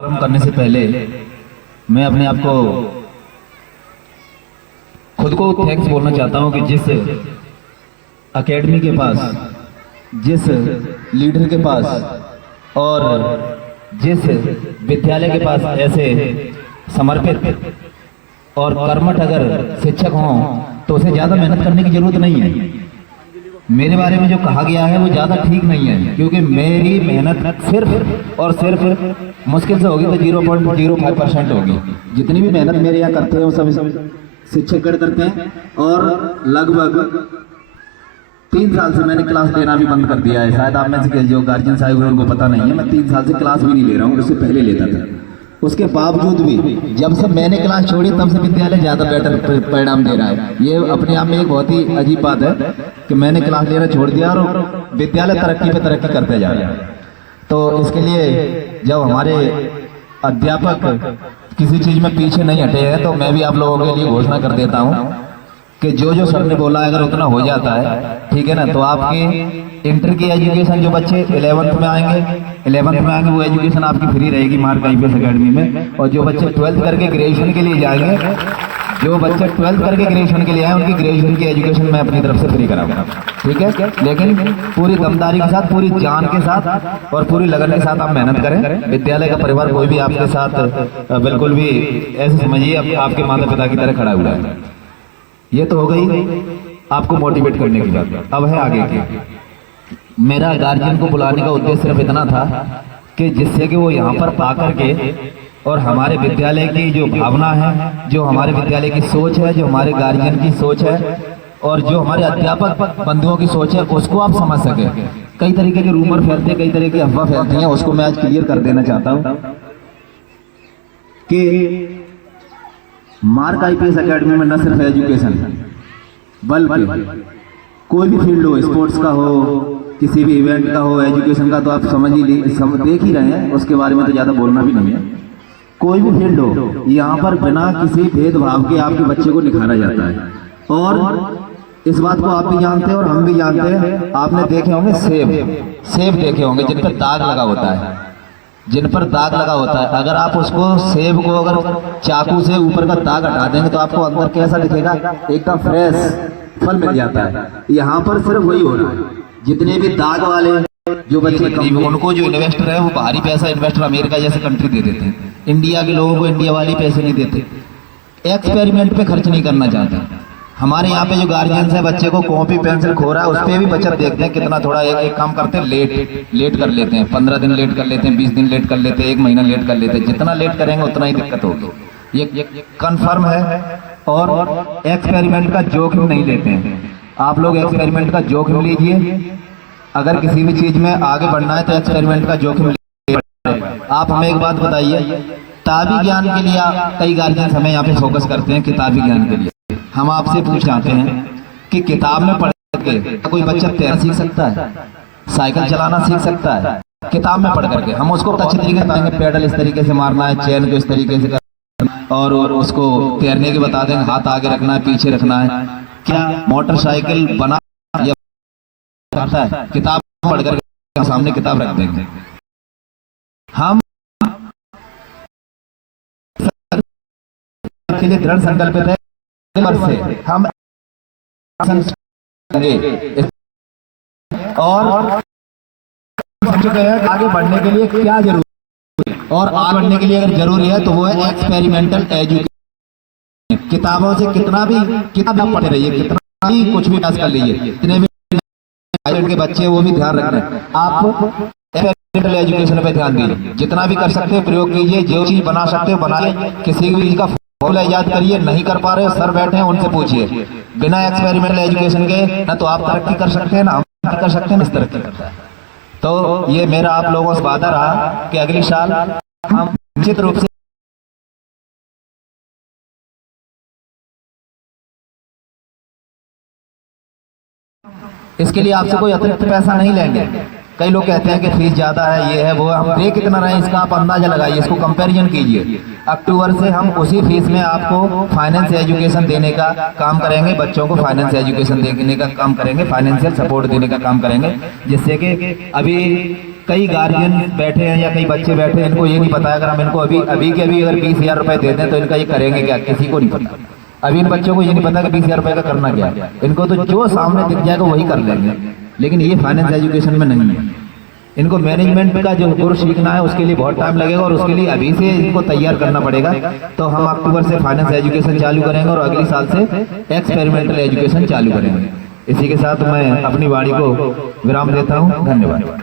प्रारंभ करने से पहले मैं अपने आप को खुद को थैंक्स बोलना चाहता हूं कि जिस एकेडमी के पास, जिस लीडर के पास और जिस विद्यालय के पास ऐसे समर्पित और कर्मठ अगर शिक्षक हों तो उसे ज़्यादा मेहनत करने की जरूरत नहीं है। मेरे बारे में जो कहा गया है वो ज़्यादा ठीक नहीं है, क्योंकि मेरी मेहनत सिर्फ और सिर्फ मुश्किल से होगी तो 0.05% होगी। जितनी भी मेहनत मेरे यहाँ करते हैं वो सब शिक्षकगण करते हैं। और लगभग 3 साल से मैंने क्लास लेना भी बंद कर दिया है। शायद आप में से जो गार्जियन साहब हैं उनको पता नहीं है, मैं 3 साल से क्लास भी नहीं ले रहा हूँ। उससे पहले लेता था। उसके बावजूद भी जब से मैंने क्लास छोड़ी तब से विद्यालय ज़्यादा बेटर परिणाम दे रहा है। ये अपने आप में एक बहुत ही अजीब बात है कि मैंने क्लास लेना छोड़ दिया और विद्यालय तरक्की पे तरक्की करते जा रहा है। तो इसके लिए जब हमारे अध्यापक किसी चीज़ में पीछे नहीं हटे हैं तो मैं भी आप लोगों के लिए घोषणा कर देता हूँ कि जो सर ने बोला अगर उतना हो जाता है, ठीक है ना, तो आपकी इंटर की एजुकेशन जो बच्चे 11th में आएंगे वो एजुकेशन आपकी फ्री रहेगी मार्क आईपीएस एकेडमी में। और जो बच्चे 12th करके ग्रेजुएशन के लिए जाएंगे, जो बच्चे 12th करके ग्रेजुएशन के लिए आए उनकी ग्रेजुएशन की एजुकेशन मैं अपनी तरफ से फ्री कराऊंगा, ठीक है। लेकिन पूरी दमदारी के साथ, पूरी जान के साथ और पूरी लगन के साथ आप मेहनत करें। विद्यालय का परिवार कोई भी आपके साथ बिल्कुल भी ऐसे समझिए आपके माता पिता की तरह खड़ा हुआ है। ये तो हो गई आपको मोटिवेट करने की बात। अब है आगे की। मेरा गार्जियन को बुलाने का उद्देश्य सिर्फ इतना था कि जिससे कि वो यहाँ पर आकर के और हमारे विद्यालय की जो भावना है, जो हमारे विद्यालय की सोच है, जो हमारे गार्जियन की सोच है और जो हमारे अध्यापक बंधुओं की सोच है उसको आप समझ सके। कई तरीके के रूमर फैलते हैं, कई तरह की अफवाह फैलती हैं, उसको मैं आज क्लियर कर देना चाहता हूँ कि मार्क आईपीएस एकेडमी में न सिर्फ एजुकेशन बल्कि कोई भी फील्ड हो, स्पोर्ट्स का हो, किसी भी इवेंट का हो, एजुकेशन का तो आप देख ही रहे हैं, उसके बारे में तो ज़्यादा बोलना भी नहीं है। कोई भी फील्ड हो, यहाँ पर बिना किसी भेदभाव के आपके बच्चे को निखारा जाता है। और इस बात को आप भी जानते हैं और हम भी जानते हैं। आपने देखे होंगे सेब देखे होंगे जिन पर दाग लगा होता है, जिन पर दाग लगा होता है। अगर आप उसको सेब को अगर चाकू से ऊपर का दाग हटा देंगे तो आपको अंदर कैसा दिखेगा, एकदम फ्रेश फल मिल जाता है। यहाँ पर सिर्फ वही हो रहा है। जितने भी दाग वाले जो बच्चे उनको जो इन्वेस्टर है वो बाहरी पैसा इन्वेस्टर अमेरिका जैसे कंट्री दे देते हैं, इंडिया के लोगों को इंडिया वाले पैसे नहीं देते, एक्सपेरिमेंट पे खर्च नहीं करना चाहते। हमारे यहाँ पे जो गार्जियंस है बच्चे को कॉपी पेंसिल खो रहा है उस पर भी बचत देखते हैं कितना। थोड़ा एक काम करते हैं, लेट कर लेते हैं, 15 दिन लेट कर लेते हैं, 20 दिन लेट कर लेते हैं, 1 महीना लेट कर लेते हैं। जितना लेट करेंगे उतना ही दिक्कत होगी, ये कन्फर्म है। और एक्सपेरिमेंट का जोखिम नहीं लेते हैं आप लोग। एक्सपेरिमेंट का जोखिम लीजिए। अगर किसी भी चीज में आगे बढ़ना है तो एक्सपेरिमेंट का जोखिम लीजिए। आप हमें एक बात बताइए, किताबी ज्ञान के लिए कई गार्जियन हमें यहाँ पे फोकस करते हैं किताबी ज्ञान के लिए। हम आपसे पूछ चाहते हैं कि किताब में पढ़ के कोई बच्चा तैरना सीख सकता है, साइकिल चलाना सीख सकता है? किताब में पढ़ करके हम उसको अच्छे तरीके से बताएंगे, पेडल इस तरीके से मारना है, चैन को इस तरीके से करना और उसको तैरने के बता देंगे, हाथ आगे रखना है, पीछे रखना है। क्या मोटरसाइकिल बना या करता है? किताब पढ़ करके सामने किताब रख देंगे। हम के लिए दृढ़ संकल्पित है से हम और चुके हैं आगे बढ़ने के लिए क्या जरूरी है। और आगे बढ़ने के लिए अगर जरूरी है तो वो है एक्सपेरिमेंटल एजुकेशन। किताबों से कितना भी किताब पढ़े रहिए, कितना भी कुछ भी पास कर लीजिए, जितने भी के बच्चे वो भी ध्यान रख रहे हैं। आप एक्सपेरिमेंटल एजुकेशन पे ध्यान दीजिए, जितना भी कर सकते हैं प्रयोग कीजिए, जो चीज बना सकते हो बनाइए। किसी भी चीज का फॉर्मूला याद करिए, नहीं कर पा रहे हो सर बैठे हैं उनसे पूछिए। बिना एक्सपेरिमेंटल एजुकेशन के ना तो आप तरक्की कर सकते हैं ना हम कर सकते हैं, इस तरक्की करता है। तो ये मेरा आप लोगों से वादा रहा कि अगले साल हम निश्चित रूप से इसके लिए आपसे कोई अतिरिक्त पैसा नहीं लेंगे। कई लोग कहते हैं कि फीस ज़्यादा है, ये है वो है। हम दे कितना रहे इसका आप अंदाजा लगाइए, इसको कंपैरिजन कीजिए। अक्टूबर से हम उसी फीस में आपको फाइनेंस एजुकेशन देने का काम करेंगे, बच्चों को फाइनेंस एजुकेशन देने का काम करेंगे, फाइनेंशियल सपोर्ट देने का काम करेंगे, जिससे कि अभी कई गार्जियन बैठे हैं या कई बच्चे बैठे हैं, इनको ये नहीं पता है अगर हम इनको अभी के अभी अगर 20,000 रुपए दे दें तो इनका ये करेंगे क्या, किसी को नहीं पता। अभी इन बच्चों को ये नहीं पता कि 20,000 रुपए का करना क्या है, इनको तो जो सामने दिख जाएगा वही कर लेंगे। लेकिन ये फाइनेंस एजुकेशन में नहीं है। इनको मैनेजमेंट का जो गुर सीखना है उसके लिए बहुत टाइम लगेगा और उसके लिए अभी से इनको तैयार करना पड़ेगा। तो हम अक्टूबर से फाइनेंस एजुकेशन चालू करेंगे और अगले साल से एक्सपेरिमेंटल एजुकेशन चालू करेंगे। इसी के साथ मैं अपनी वाणी को विराम देता हूँ। धन्यवाद।